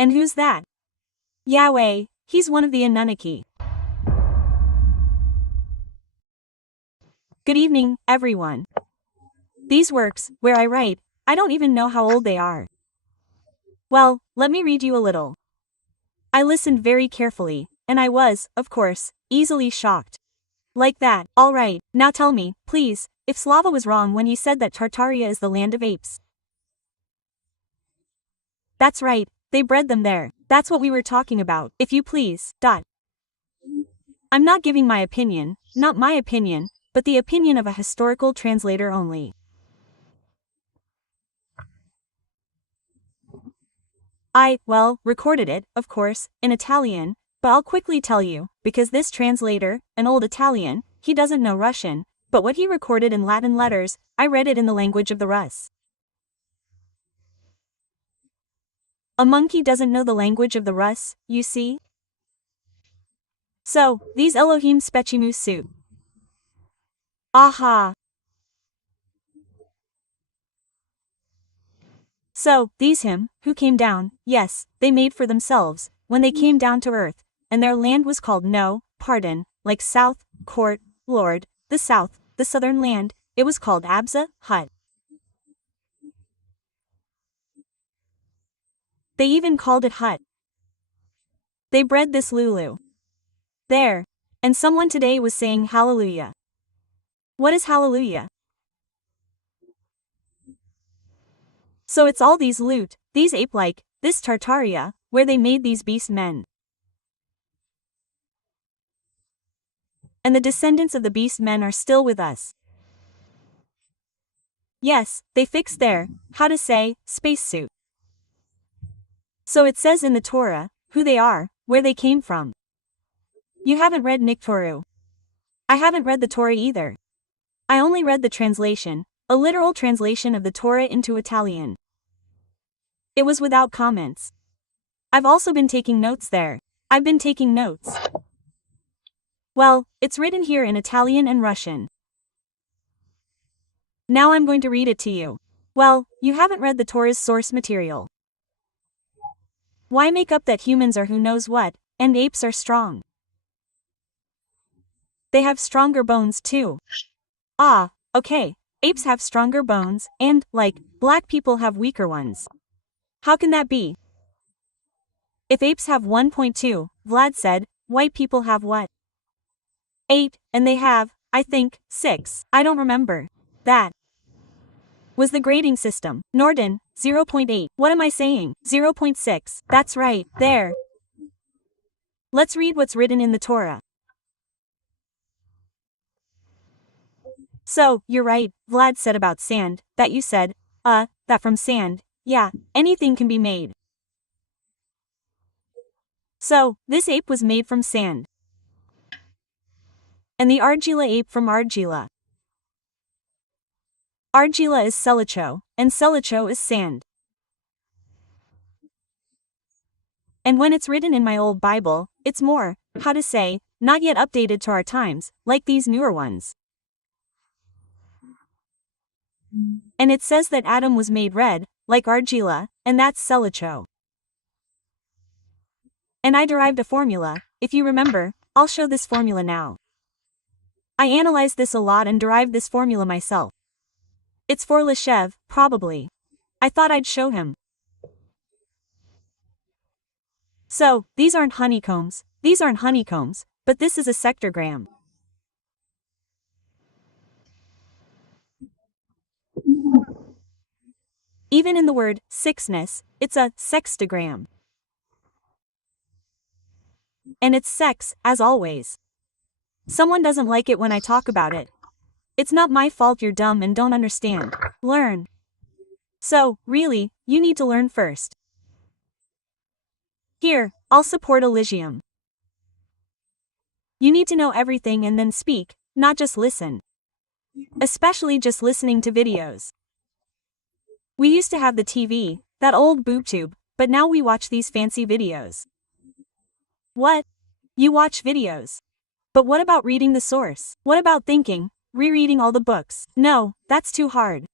And who's that? Yahweh, he's one of the Anunnaki. Good evening, everyone. These works, where I write, I don't even know how old they are. Well, let me read you a little. I listened very carefully, and I was, of course, easily shocked. Like that. All right, now tell me, please, if Slava was wrong when he said that Tartaria is the land of apes. That's right, they bred them there. That's what we were talking about, if you please. I'm not giving my opinion, not my opinion, but the opinion of a historical translator only. Recorded it, of course, in Italian, but I'll quickly tell you, because this translator, an old Italian, he doesn't know Russian, but what he recorded in Latin letters, I read it in the language of the Rus. A monkey doesn't know the language of the Rus, you see? So, these Elohim Specimus suit. Aha! So, these him, who came down, yes, they made for themselves, when they came down to earth, and their land was called like south, court, lord, the south, the southern land, it was called Abza, Hut. They even called it Hut. They bred this Lulu. There. And someone today was saying hallelujah. What is hallelujah? So it's all these loot, these ape-like, this Tartaria, where they made these beast men. And the descendants of the beast men are still with us. Yes, they fixed their, spacesuit. So it says in the Torah, who they are, where they came from. You haven't read Niktoru. I haven't read the Torah either. I only read the translation, a literal translation of the Torah into Italian. It was without comments. I've also been taking notes there. I've been taking notes. Well, it's written here in Italian and Russian. Now I'm going to read it to you. Well, you haven't read the Torah's source material. Why make up that humans are who knows what, and apes are strong? They have stronger bones too. Ah, okay, apes have stronger bones, and, black people have weaker ones. How can that be? If apes have 1.2, Vlad said, white people have what? 8, and they have, I think, 6. I don't remember. That was the grading system. Norden, 0.8. What am I saying? 0.6. That's right, there. Let's read what's written in the Torah. So, you're right, Vlad said about sand, that you said, that from sand, yeah, anything can be made. So, this ape was made from sand. And the Argila ape from Argila. Argila is silicho, and silicho is sand. And when it's written in my old Bible, it's more, not yet updated to our times, like these newer ones. And it says that Adam was made red, like Argila, and that's silicho. And I derived a formula, if you remember, I'll show this formula now. I analyzed this a lot and derived this formula myself. It's for Leshev, probably. I thought I'd show him. So, these aren't honeycombs, but this is a sectogram. Even in the word, sixness, it's a sextogram. And it's sex, as always. Someone doesn't like it when I talk about it. It's not my fault you're dumb and don't understand. Learn. So, really, you need to learn first. Here, I'll support Elysium. You need to know everything and then speak, not just listen. Especially just listening to videos. We used to have the TV, that old boob tube, but now we watch these fancy videos. What? You watch videos. But what about reading the source? What about thinking, rereading all the books? No, that's too hard.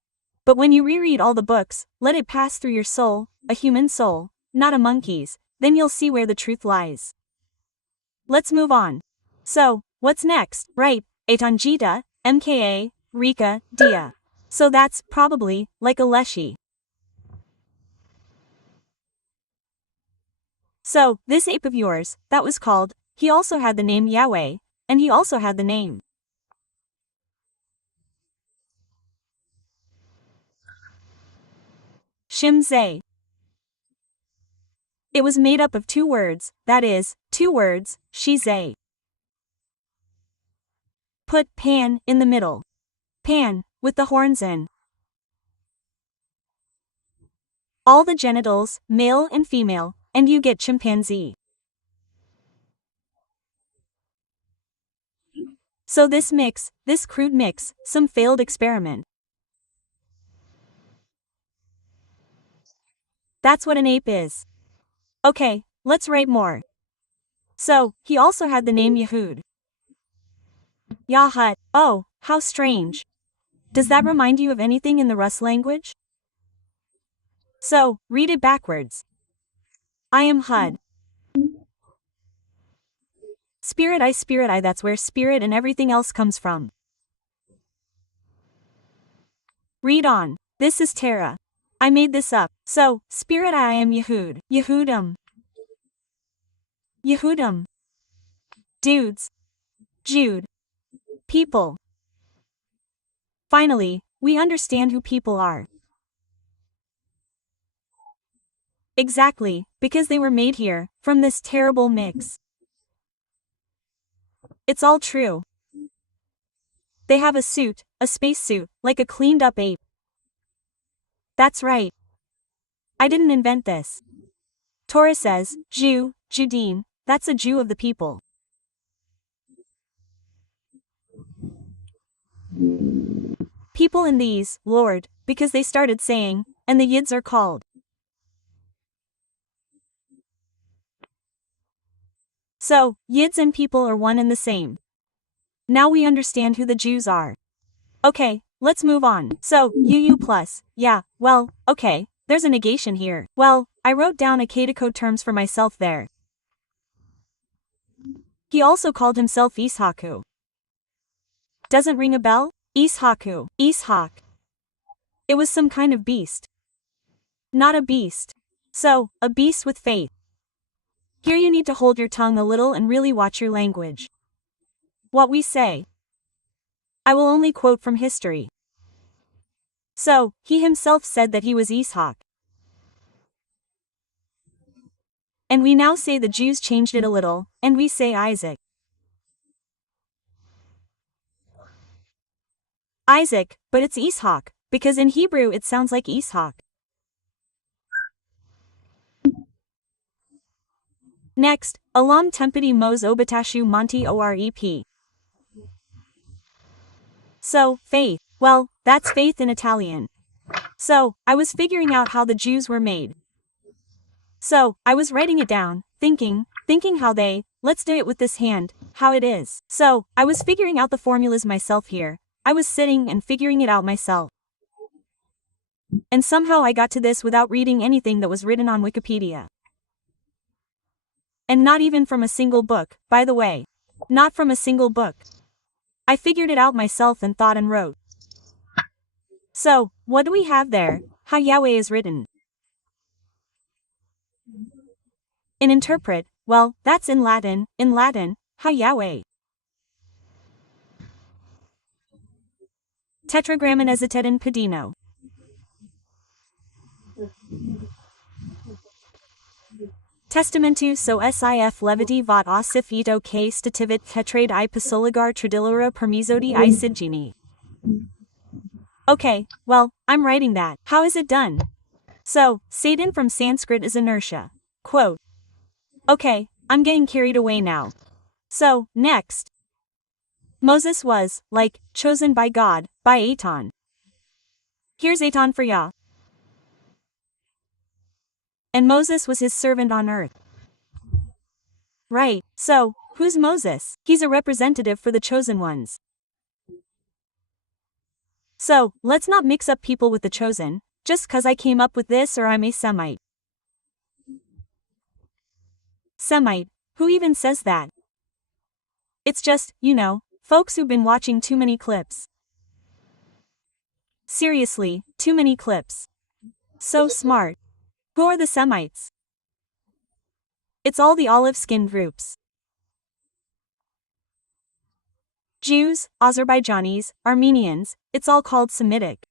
But when you reread all the books, let it pass through your soul, a human soul, not a monkey's, then you'll see where the truth lies. Let's move on. So, what's next, right? Etanjita, MKA, Rika, Dia. So that's probably like a leshy. So, this ape of yours, that was called, he also had the name Yahweh, and he also had the name Shimzei. It was made up of 2 words, that is, 2 words, Shizei. Put pan in the middle. Pan, with the horns in. All the genitals, male and female, and you get chimpanzee. So this mix, this crude mix, some failed experiment. That's what an ape is. Okay, let's write more. So, he also had the name Yehud. Yahut, oh, how strange. Does that remind you of anything in the Rus language? So, read it backwards. I am Hud. Spirit I, that's where spirit and everything else comes from. Read on. This is Terra. I made this up. So, spirit I am Yehud. Yehudim. Yehudim. Dudes. Jude. People. Finally, we understand who people are. Exactly, because they were made here, from this terrible mix. It's all true. They have a suit, a spacesuit, like a cleaned up ape. That's right. I didn't invent this. Torah says, Jew, Judean, that's a Jew of the people. People in these, Lord, because they started saying, and the Yids are called. So, Yids and people are one and the same. Now we understand who the Jews are. Okay, let's move on. So, UU plus, yeah, well, okay, there's a negation here. Well, I wrote down Akkadic terms for myself there. He also called himself Ishaku. Doesn't ring a bell? Ishaku, Ishak. It was some kind of beast. Not a beast. So, a beast with faith. Here you need to hold your tongue a little and really watch your language. What we say. I will only quote from history. So, he himself said that he was Ishak. And we now say the Jews changed it a little, and we say Isaac. Isaac, but it's Ishak, because in Hebrew it sounds like Ishak. Next, Alam Tempidi Mos Obatashu Monti Orep. So, faith. Well, that's faith in Italian. So, I was figuring out how the Jews were made. So, I was writing it down, thinking how they, let's do it with this hand, how it is. So, I was figuring out the formulas myself here. I was sitting and figuring it out myself. And somehow I got to this without reading anything that was written on Wikipedia. And not even from a single book, by the way. Not from a single book. I figured it out myself and thought and wrote. So, what do we have there? How Yahweh is written. In interpret, well, that's in Latin, how Yahweh. Tetragramman ezitetun pedino. Testamentu so sif leviti vot osif ito k stativit tetrade I pasoligar tradilora permizodi I sidgini. Okay, well, I'm writing that. How is it done? So, Satan from Sanskrit is inertia. Quote. Okay, I'm getting carried away now. So, next. Moses was, like, chosen by God, by Aton. Here's Aton for Yah. And Moses was his servant on earth. Right, so, who's Moses? He's a representative for the chosen ones. So, let's not mix up people with the chosen, just cause I came up with this or I'm a Semite. Semite, who even says that? It's just, folks who've been watching too many clips. Seriously, too many clips. So smart. Who are the Semites? It's all the olive-skinned groups. Jews, Azerbaijanis, Armenians, it's all called Semitic.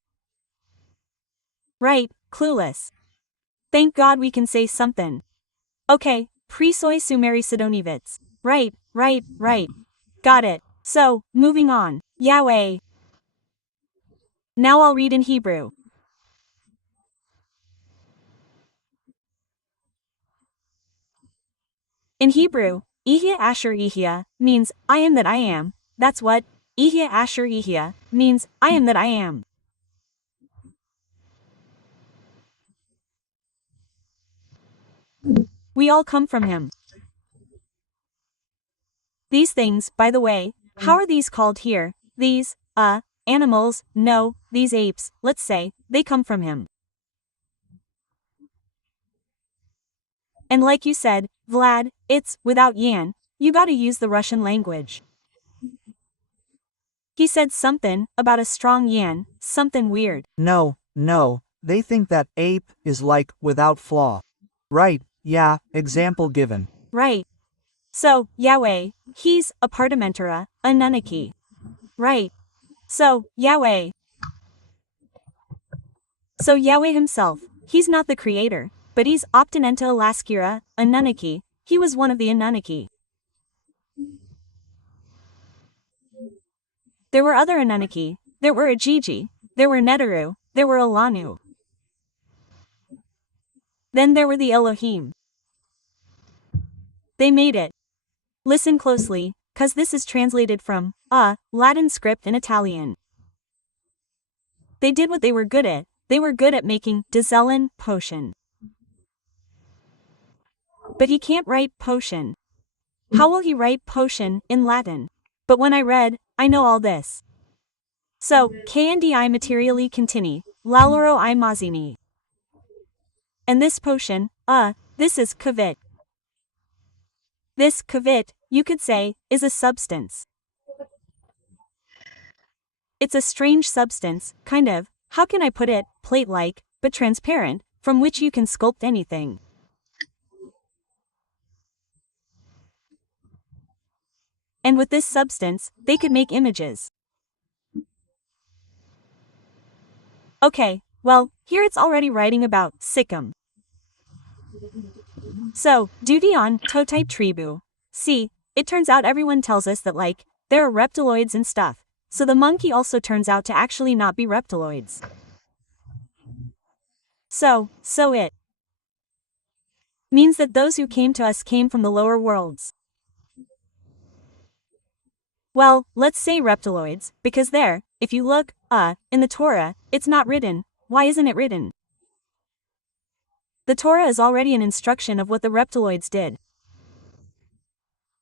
Right, clueless. Thank God we can say something. Okay, Prisoi Sumeri Sidonivits. Right. Got it. So, moving on. Yahweh. Now I'll read in Hebrew. In Hebrew, Ihya Asher Ihya means I am that I am. That's what Ihya Asher Ihya means I am that I am. We all come from him. These things, by the way, how are these called here? These, animals, no, these apes, let's say, they come from him. And like you said, Vlad, it's, without Yan, you gotta use the Russian language. He said something about a strong Yan, something weird. No, they think that ape is like without flaw. Right, yeah, example given. Right. So, Yahweh, he's a Pardamentara, a Nunaki. Right. So, Yahweh. So Yahweh himself, he's not the creator, but he's Optinenta Alaskira, Anunnaki, he was one of the Anunnaki. There were other Anunnaki, there were Ajiji, there were Neteru, there were Alanu. Then there were the Elohim. They made it. Listen closely, cause this is translated from, Latin script in Italian. They did what they were good at, they were good at making Dizellen potion. But he can't write potion. How will he write potion in Latin? But when I read, I know all this. So, KNDI materially contini, laloro I mazini. And this potion, this is kavit. This kavit, you could say, is a substance. It's a strange substance, kind of, how can I put it, plate-like, but transparent, from which you can sculpt anything. And with this substance, they could make images. Okay, well, here it's already writing about Sikkim. So, duty on toe-type tribu. See, it turns out everyone tells us that there are reptiloids and stuff, so the monkey also turns out to actually not be reptiloids. So it means that those who came to us came from the lower worlds. Well, let's say reptiloids, because there, if you look, in the Torah, it's not written. Why isn't it written? The Torah is already an instruction of what the reptiloids did.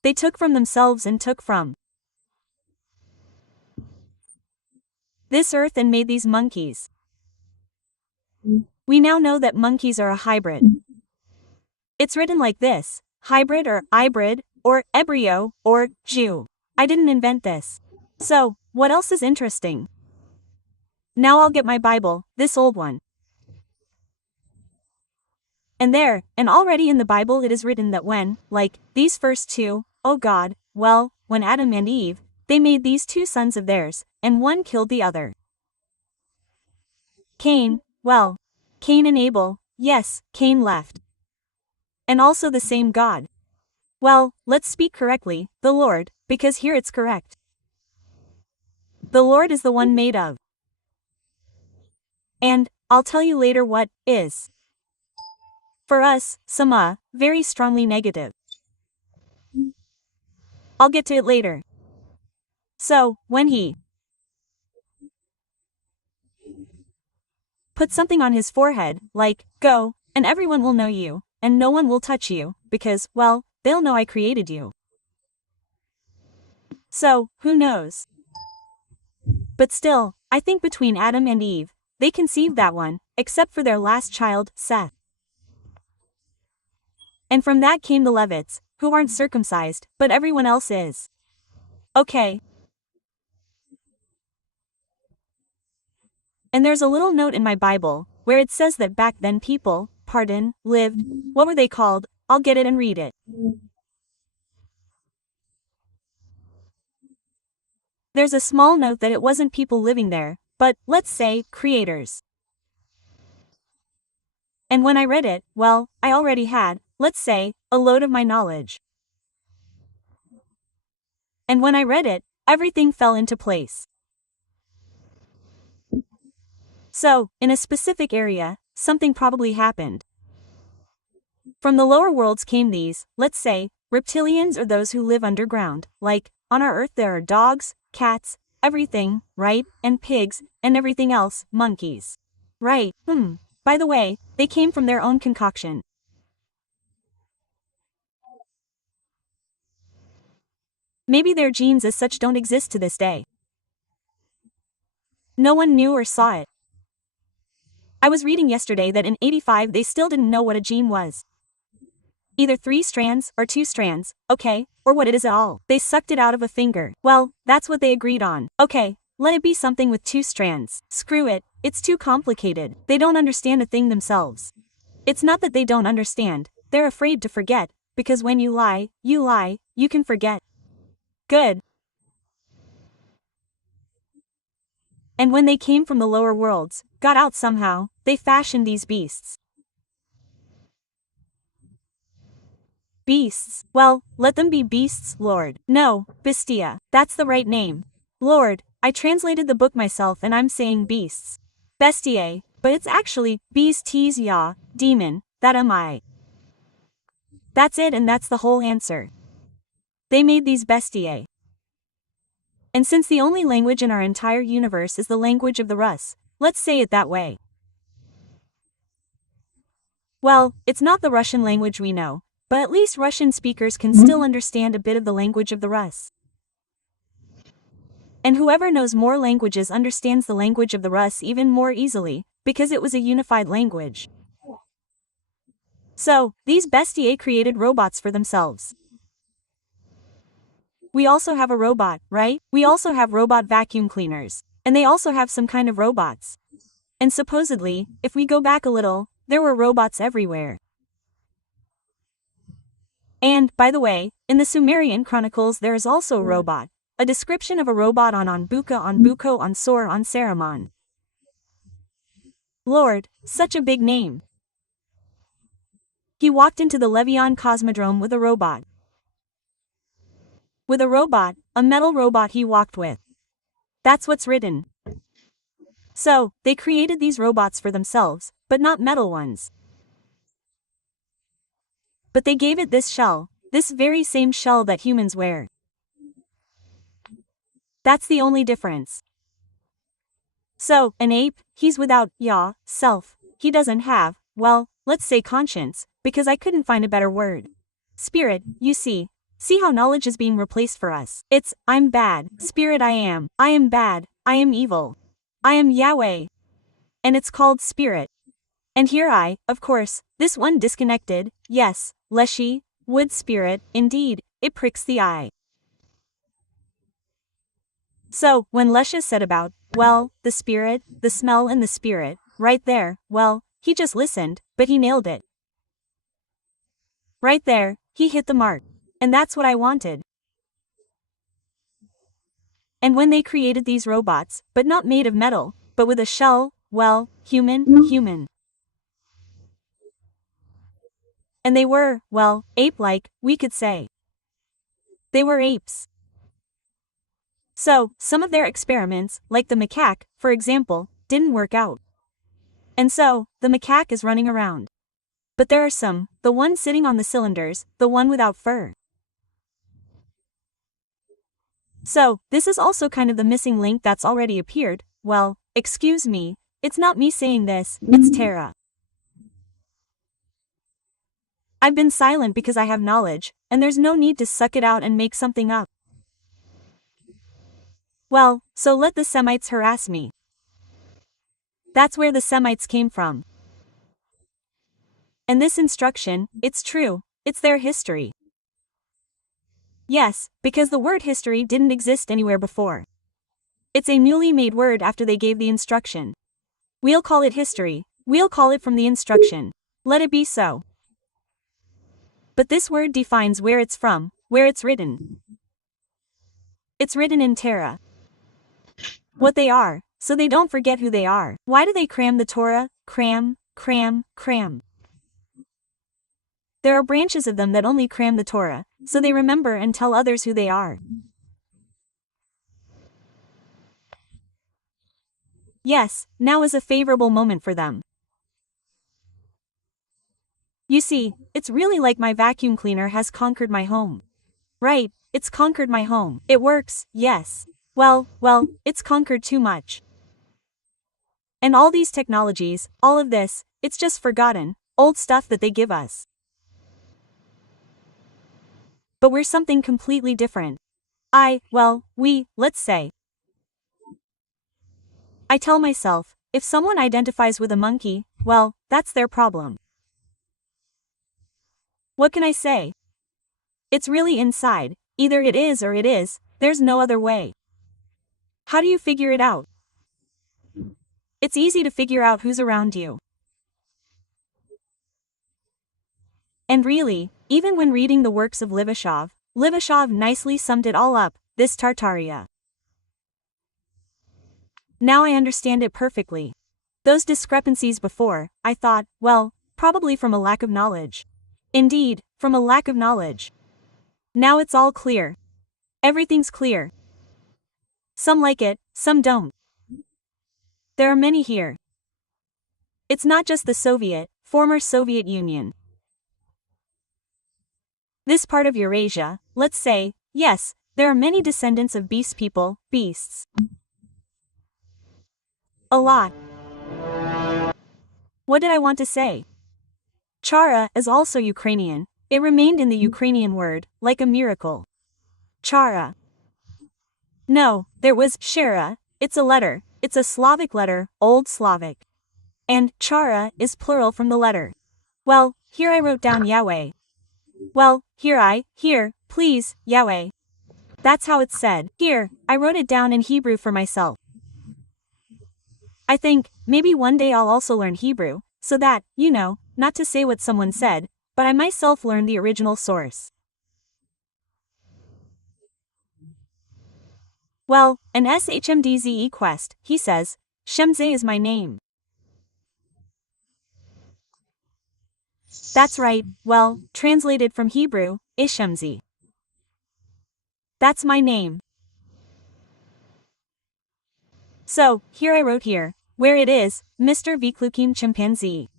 They took from themselves and took from this earth and made these monkeys. We now know that monkeys are a hybrid. It's written like this, hybrid or hybrid, or embryo, or Jew. I didn't invent this. So, what else is interesting? Now I'll get my Bible, this old one. And already in the Bible it is written that when, these first two, oh God, well, when Adam and Eve, they made these two sons of theirs, and one killed the other. Cain, well, Cain and Abel, yes, Cain left. And also the same God. Well, let's speak correctly, the Lord, because here it's correct. The Lord is the one made of. And, I'll tell you later what, is. For us, Sama, very strongly negative. I'll get to it later. So, when he put something on his forehead, go, and everyone will know you, and no one will touch you, because, well, they'll know I created you. So, who knows? But still, I think between Adam and Eve, they conceived that one, except for their last child, Seth. And from that came the Levites, who aren't circumcised, but everyone else is. Okay. And there's a little note in my Bible, where it says that back then people, lived, what were they called? I'll get it and read it. There's a small note that it wasn't people living there, but, let's say, creators. And when I read it, well, I already had, let's say, a load of my knowledge. And when I read it, everything fell into place. So, in a specific area, something probably happened. From the lower worlds came these, let's say, reptilians or those who live underground, like, on our Earth there are dogs, cats, everything, right, and pigs, and everything else, monkeys. Right, by the way, they came from their own concoction. Maybe their genes as such don't exist to this day. No one knew or saw it. I was reading yesterday that in 85 they still didn't know what a gene was. Either 3 strands or 2 strands, okay, or what it is at all. They sucked it out of a finger. Well, that's what they agreed on. Okay, let it be something with 2 strands. Screw it, it's too complicated. They don't understand a thing themselves. It's not that they don't understand, they're afraid to forget, because when you lie, you can forget. Good. And when they came from the lower worlds, got out somehow, they fashioned these beasts. Beasts, well, let them be beasts, Lord. No, bestia, that's the right name. Lord, I translated the book myself and I'm saying beasts. Bestiae, but it's actually, beasties ya, demon, that am I. That's it and that's the whole answer. They made these bestiae. And since the only language in our entire universe is the language of the Rus, let's say it that way. Well, it's not the Russian language we know, but at least Russian speakers can still understand a bit of the language of the Rus. And whoever knows more languages understands the language of the Rus even more easily, because it was a unified language. So, these bestiae created robots for themselves. We also have a robot, right? We also have robot vacuum cleaners. And they also have some kind of robots. And supposedly, if we go back a little, there were robots everywhere. And, by the way, in the Sumerian chronicles there is also a robot. A description of a robot on Buka on Buko on Sor on Saramon. Lord, such a big name. He walked into the Levion Cosmodrome with a robot. With a robot, a metal robot he walked with. That's what's written. So, they created these robots for themselves, but not metal ones. But they gave it this shell, this very same shell that humans wear. That's the only difference. So, an ape, he's without, self, he doesn't have, well, let's say conscience, because I couldn't find a better word. Spirit, you see how knowledge is being replaced for us. It's, I'm bad, spirit I am bad, I am evil. I am Yahweh. And it's called spirit. And here I, of course, this one disconnected, yes, leshy, wood spirit, indeed, it pricks the eye. So, when Lesha said about, well, the spirit, the smell and the spirit, right there, well, he just listened, but he nailed it. Right there, he hit the mark. And that's what I wanted. And when they created these robots, but not made of metal, but with a shell, well, human. And they were, well, ape-like, we could say. They were apes. So, some of their experiments, like the macaque, for example, didn't work out. And so, the macaque is running around. But there are some, the one sitting on the cylinders, the one without fur. So, this is also kind of the missing link that's already appeared. Well, excuse me, it's not me saying this, it's Tara. I've been silent because I have knowledge, and there's no need to suck it out and make something up. Well, so let the Semites harass me. That's where the Semites came from. And this instruction, it's true, it's their history. Yes, because the word history didn't exist anywhere before. It's a newly made word after they gave the instruction. We'll call it history, we'll call it from the instruction. Let it be so. But this word defines where it's from, where it's written. It's written in Torah. What they are, so they don't forget who they are. Why do they cram the Torah? Cram, cram, cram. There are branches of them that only cram the Torah, so they remember and tell others who they are. Yes, now is a favorable moment for them. You see, it's really like my vacuum cleaner has conquered my home. Right, it's conquered my home. It works, yes. Well, it's conquered too much. And all these technologies, all of this, it's just forgotten, old stuff that they give us. But we're something completely different. Let's say. I tell myself, if someone identifies with a monkey, well, that's their problem. What can I say? It's really inside, either it is or it is, there's no other way. How do you figure it out? It's easy to figure out who's around you. And really, even when reading the works of Levashov nicely summed it all up, this Tartaria. Now I understand it perfectly. Those discrepancies before, I thought, well, probably from a lack of knowledge. Indeed, from a lack of knowledge. Now it's all clear. Everything's clear. Some like it, some don't. There are many here. It's not just the former Soviet Union. This part of Eurasia, let's say, yes, there are many descendants of beast people, beasts. A lot. What did I want to say? Chara is also Ukrainian, it remained in the Ukrainian word, like a miracle. Chara. No, there was Shara, it's a letter, it's a Slavic letter, Old Slavic. And Chara is plural from the letter. Well, here I wrote down Yahweh. Well, here, please, Yahweh. That's how it's said. Here, I wrote it down in Hebrew for myself. I think, maybe one day I'll also learn Hebrew, so that, not to say what someone said, but I myself learn the original source. Well, an SHMDZE quest, he says, Shemze is my name. That's right, well, translated from Hebrew, Ishemzi. That's my name. So, here I wrote here, where it is, Mr. Viklukim chimpanzee.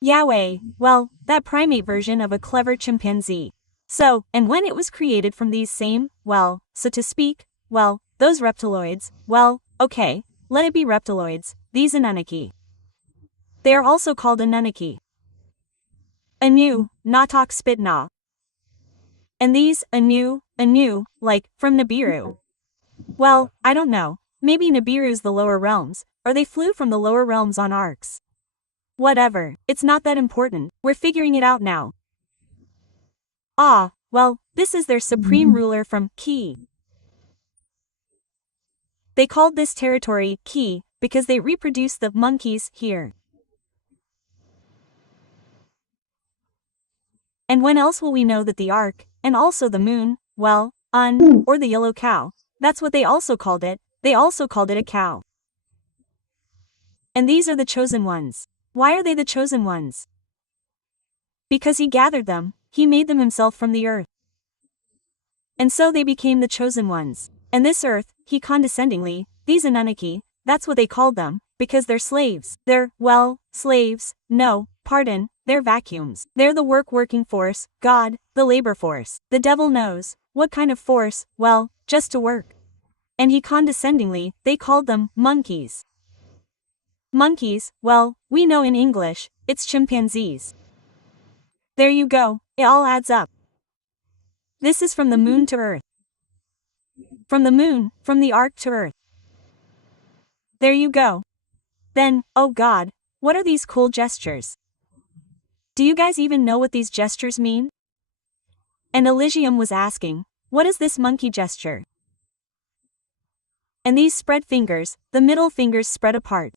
Yahweh, well, that primate version of a clever chimpanzee. So, and when it was created from these same, so to speak, those reptiloids, okay, let it be reptiloids, these Anunnaki. They are also called Anunnaki. Anu, Natak Spitna. And these, Anu, like, from Nibiru. Well, I don't know, maybe Nibiru's the lower realms, or they flew from the lower realms on arcs. Whatever, it's not that important, we're figuring it out now. This is their supreme ruler from Ki. They called this territory Ki, because they reproduce the monkeys here. And when else will we know that the ark, and also the moon, or the yellow cow, that's what they also called it a cow. And these are the chosen ones. Why are they the chosen ones? Because he gathered them, he made them himself from the earth. And so they became the chosen ones. And this earth, he condescendingly, these Anunnaki, that's what they called them, because they're slaves. They're, slaves, no, pardon, they're vacuums. They're the working force, God, the labor force. The devil knows, what kind of force, just to work. And he condescendingly, they called them monkeys. Monkeys, we know in English, it's chimpanzees. There you go, it all adds up. This is from the moon to earth. From the moon, from the ark to earth. There you go. Then, oh God, what are these cool gestures? Do you guys even know what these gestures mean? And Elysium was asking, what is this monkey gesture? And these spread fingers, the middle fingers spread apart.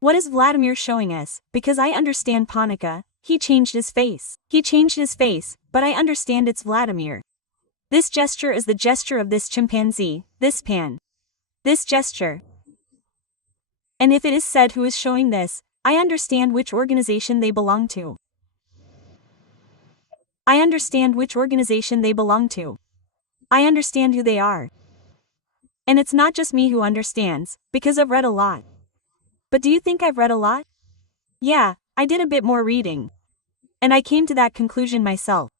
What is Vladimir showing us? Because I understand Panika, he changed his face. He changed his face, but I understand it's Vladimir. This gesture is the gesture of this chimpanzee, this pan. This gesture. And if it is said who is showing this, I understand which organization they belong to. I understand which organization they belong to. I understand who they are. And it's not just me who understands, because I've read a lot. But do you think I've read a lot? Yeah, I did a bit more reading. And I came to that conclusion myself.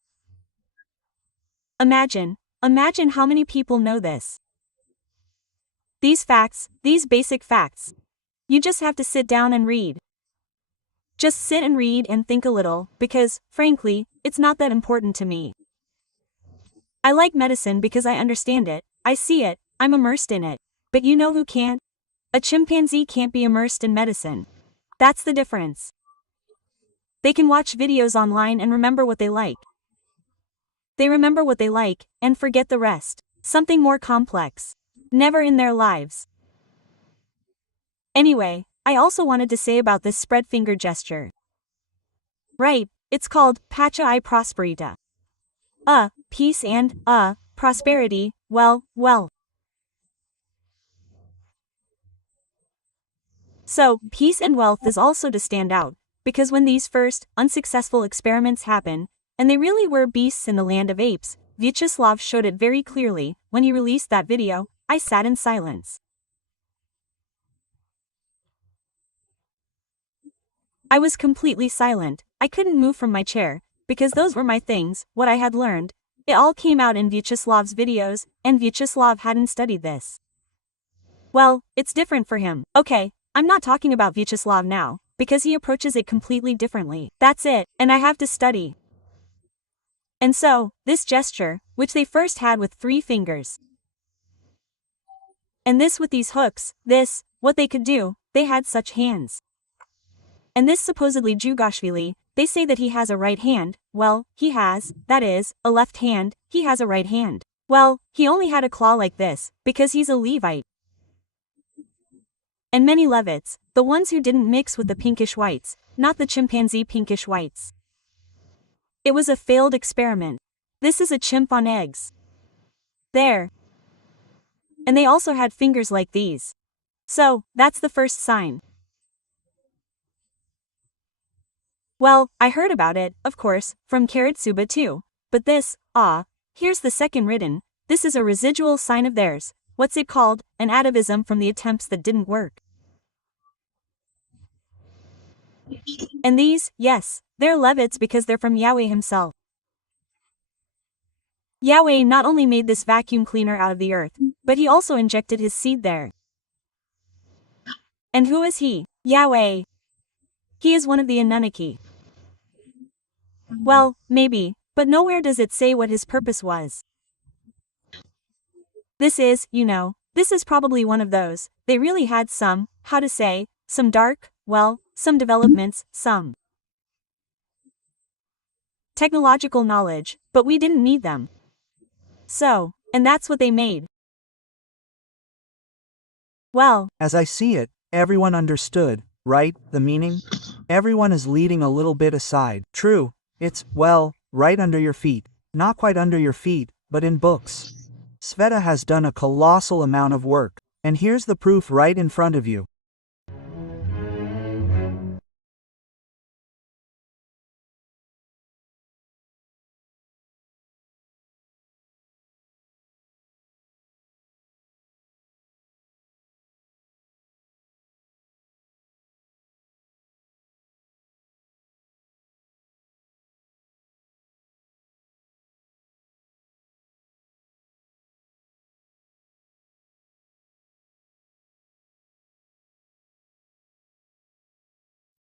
Imagine how many people know this. These facts, these basic facts. You just have to sit down and read. Just sit and read and think a little, because, frankly, it's not that important to me. I like medicine because I understand it, I see it, I'm immersed in it. But you know who can't? A chimpanzee can't be immersed in medicine. That's the difference. They can watch videos online and remember what they like. They remember what they like, and forget the rest. Something more complex. Never in their lives. Anyway, I also wanted to say about this spread finger gesture. Right, it's called Pacha I Prosperita. Peace and, prosperity, well. So, peace and wealth is also to stand out, because when these first, unsuccessful experiments happen, and they really were beasts in the land of apes, Vyacheslav showed it very clearly. When he released that video, I sat in silence. I was completely silent, I couldn't move from my chair, because those were my things, what I had learned. It all came out in Vyacheslav's videos, and Vyacheslav hadn't studied this. Well, it's different for him. Okay, I'm not talking about Vyacheslav now, because he approaches it completely differently. That's it, and I have to study. And so, this gesture, which they first had with 3 fingers. And this with these hooks, this, what they could do, they had such hands. And this supposedly Jugashvili, they say that he has a right hand, well, he has, that is, a left hand, he has a right hand. Well, he only had a claw like this, because he's a Levite. And many Levits, the ones who didn't mix with the pinkish whites, not the chimpanzee pinkish whites. It was a failed experiment. This is a chimp on eggs. There. And they also had fingers like these. So, that's the first sign. Well, I heard about it, of course, from Karatsuba too. But this, here's the second written, this is a residual sign of theirs. What's it called? An atavism from the attempts that didn't work. And these, yes, they're Levits because they're from Yahweh himself. Yahweh not only made this vacuum cleaner out of the earth, but he also injected his seed there. And who is he? Yahweh. He is one of the Anunnaki. Well, maybe, but nowhere does it say what his purpose was. This is, this is probably one of those, they really had some, some dark, some developments, some technological knowledge, but we didn't need them. So, and that's what they made. Well, as I see it, everyone understood, right, the meaning? Everyone is leading a little bit aside. True, it's, right under your feet. Not quite under your feet, but in books. Sveta has done a colossal amount of work, and here's the proof right in front of you.